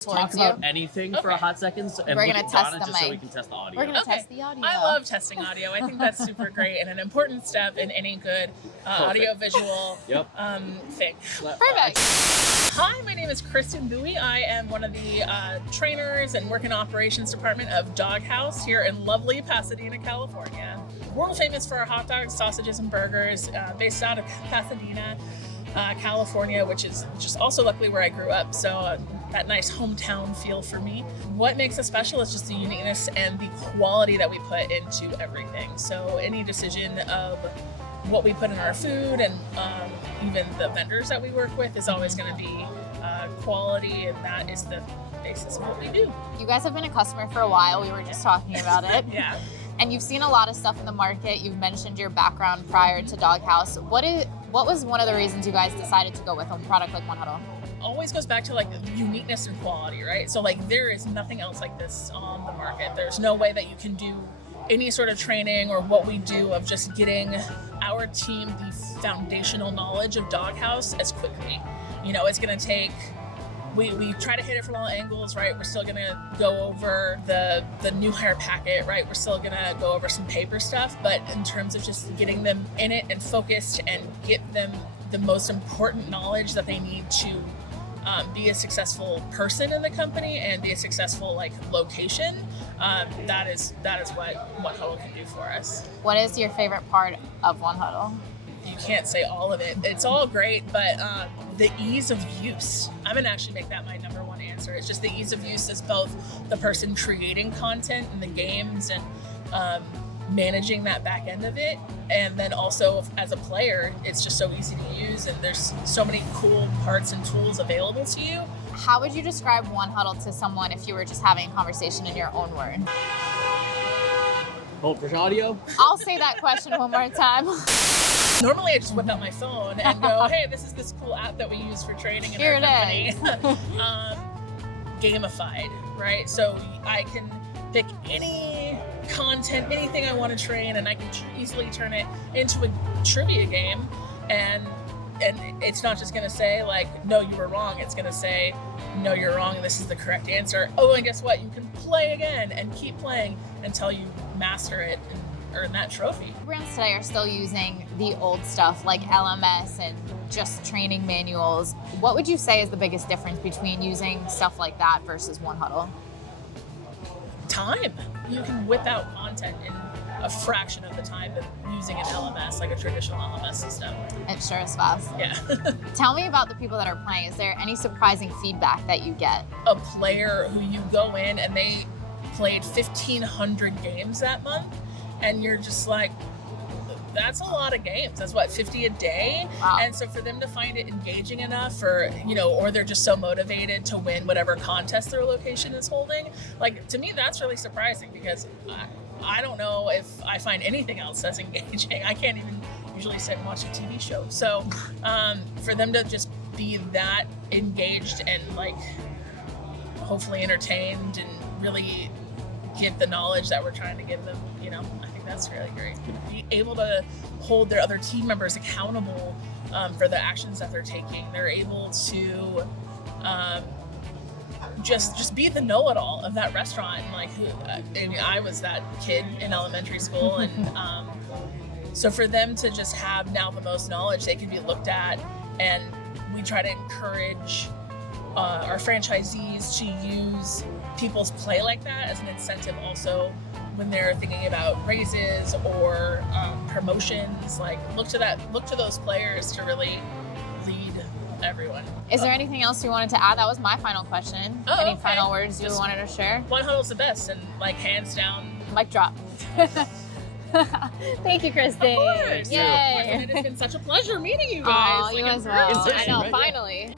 talk about anything for a hot second, and we're look gonna at test Donna the just so mic. we can test the audio. We're gonna test the audio. I love testing audio. I think that's super great and an important step in any good audio visual thing. Perfect. Hi, my name is Qristen Bouey. I am one of the trainers and work in operations department of Dog Haus here in lovely Pasadena, California. World famous for our hot dogs, sausages, and burgers, based out of Pasadena, California, which is just also luckily where I grew up. So that nice hometown feel for me. What makes us special is just the uniqueness and the quality that we put into everything. So any decision of what we put in our food and even the vendors that we work with is always going to be quality, and that is the basis of what we do. You guys have been a customer for a while. We were just talking about it. Yeah. And you've seen a lot of stuff in the market. You've mentioned your background prior to Dog Haus. What was one of the reasons you guys decided to go with a product like One Huddle? Always goes back to like uniqueness and quality, right? So like there is nothing else like this on the market. There's no way that you can do any sort of training or what we do of just getting our team the foundational knowledge of Dog Haus as quickly. You know, it's gonna take, we try to hit it from all angles, right? We're still gonna go over the new hire packet, right? We're still gonna go over some paper stuff, but in terms of just getting them in it and focused and get them the most important knowledge that they need to be a successful person in the company and be a successful like location, that is what One Huddle can do for us. What is your favorite part of One Huddle? You can't say all of it. It's all great, but the ease of use. I'm gonna actually make that my number one answer. It's just the ease of use as both the person creating content in the games and managing that back end of it, and then also as a player, it's just so easy to use, and there's so many cool parts and tools available to you. How would you describe One Huddle to someone if you were just having a conversation in your own words? Hold for audio. I'll say that question one more time. Normally I just whip out my phone and go, hey, this is this cool app that we use for training in our company. Gamified, right? So I can pick any content, anything I want to train, and I can easily turn it into a trivia game, and it's not just going to say like, no, you were wrong. It's going to say, no, you're wrong, and this is the correct answer. Oh, and guess what? You can play again and keep playing until you master it and earn that trophy. Brands today are still using the old stuff like LMS and just training manuals. What would you say is the biggest difference between using stuff like that versus One Huddle? Time. You can whip out content in a fraction of the time of using an LMS, like a traditional LMS system. It sure is fast. Yeah. Tell me about the people that are playing. Is there any surprising feedback that you get? A player who you go in and they played 1,500 games that month, and you're just like, that's a lot of games. That's what, 50 a day? Wow. And so for them to find it engaging enough, or they're just so motivated to win whatever contest their location is holding, like, to me, that's really surprising, because I don't know if I find anything else that's engaging. I can't even usually sit and watch a TV show. So for them to just be that engaged and like hopefully entertained and really give the knowledge that we're trying to give them, I think that's really great. Be able to hold their other team members accountable for the actions that they're taking. They're able to just be the know-it-all of that restaurant. And I was that kid in elementary school, and so for them to just have now the most knowledge, they can be looked at, and we try to encourage our franchisees to use people's play like that as an incentive also when they're thinking about raises or promotions. Like look to those players to really lead everyone. Is there anything else you wanted to add? That was my final question. Any final words you wanted to share? One Huddle's the best, and like hands down. Mic drop. Thank you, Qristen. Of course. Yay. And it has been such a pleasure meeting you guys. Oh, you as well. It's I know, right? finally.